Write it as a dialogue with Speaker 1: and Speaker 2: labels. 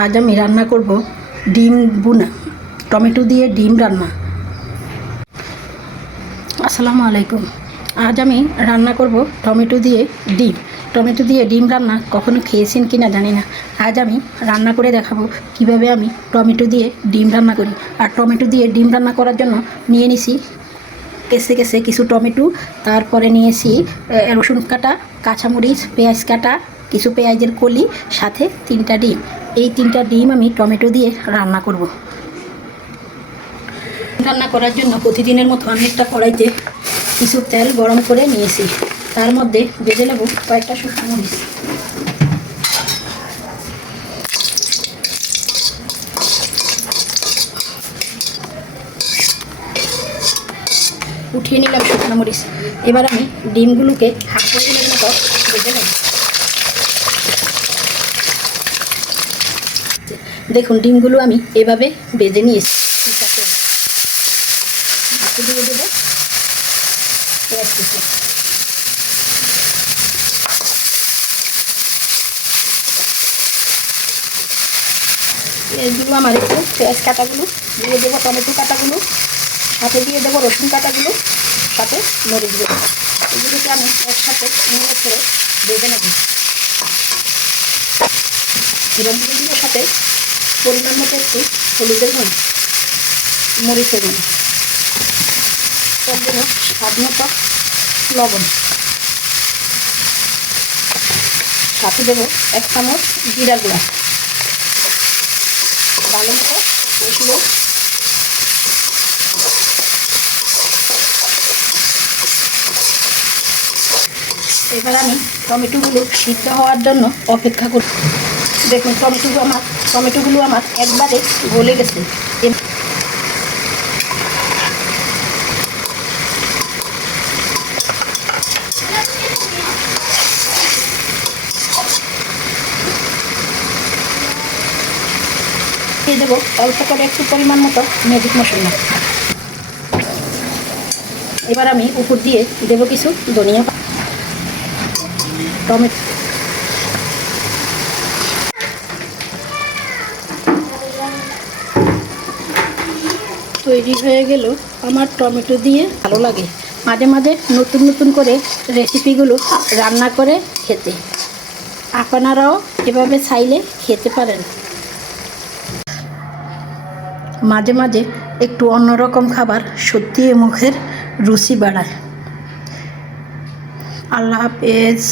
Speaker 1: আজ আমি রান্না করব ডিম বুনা টমেটো দিয়ে ডিম রান্না। আসসালামু আলাইকুম। আজ আমি রান্না করব টমেটো দিয়ে ডিম। টমেটো দিয়ে ডিম রান্না কখনো খেয়েছেন কি না জানি না। আজ আমি রান্না করে দেখাবো কীভাবে আমি টমেটো দিয়ে ডিম রান্না করি। আর টমেটো দিয়ে ডিম রান্না করার জন্য নিয়ে নিছি কেসে কেসে কিছু টমেটো, তারপরে নিয়েছি রসুন কাটা, কাঁচামরিচ, পেঁয়াজ কাটা, কিছু পেঁয়াজের কলি, সাথে তিনটা ডিম। এই তিনটা ডিম আমি টমেটো দিয়ে রান্না করব। রান্না করার জন্য প্রতিদিনের মতো আমি একটা কড়াইতে কিছু তেল গরম করে নিয়েছি। তার মধ্যে বেজে নেব কয়েকটা শুকনো মরিচ। উঠিয়ে নিলাম শুকনো মরিচ। এবার আমি ডিমগুলোকে হাফ করে মতো ভেজে নেব। দেখুন, ডিমগুলো আমি এভাবে বেজে নিয়েছি। ঠিক আছে? দেবো। পেঁয়াজগুলো আমার একটু পেঁয়াজ কাটাগুলো, দিয়ে দেবো টমেটো কাটাগুলো, সাথে দিয়ে দেবো রসুন কাটাগুলো, সাথে মরিচগুলো এগুলোকে আমি একসাথে নিয়ে করে বেঁধে নেব। এবার সাথে পরিমাণ মতো একটু হলুদের গুণ মরিচের গুণ তার স্বাদ মতো লবণ। সাথে দেবো এক চামচ জিরা গুঁড়া। ভালো মতো কষিয়ে এবার আমি টমেটোগুলো সিদ্ধ হওয়ার জন্য অপেক্ষা করছি। দেখুন, টমেটোগুলো আমার টমেটোগুলো আমার একবারে গলে গেছে। দিয়ে দেবো অল্প করে একটু পরিমাণ মতো ম্যাজিক মশলা। এবার আমি উপর দিয়ে দেবো কিছু ধনিয়া টমেটো তৈরি হয়ে গেল আমার টমেটো দিয়ে। ভালো লাগে। মাঝে মাঝে নতুন নতুন করে রেসিপিগুলো রান্না করে খেতে। আপনারাও এভাবে চাইলে খেতে পারেন। মাঝে মাঝে একটু অন্যরকম খাবার সত্যি মুখের রুচি বাড়ায়। আল্লাহ হাফেজ।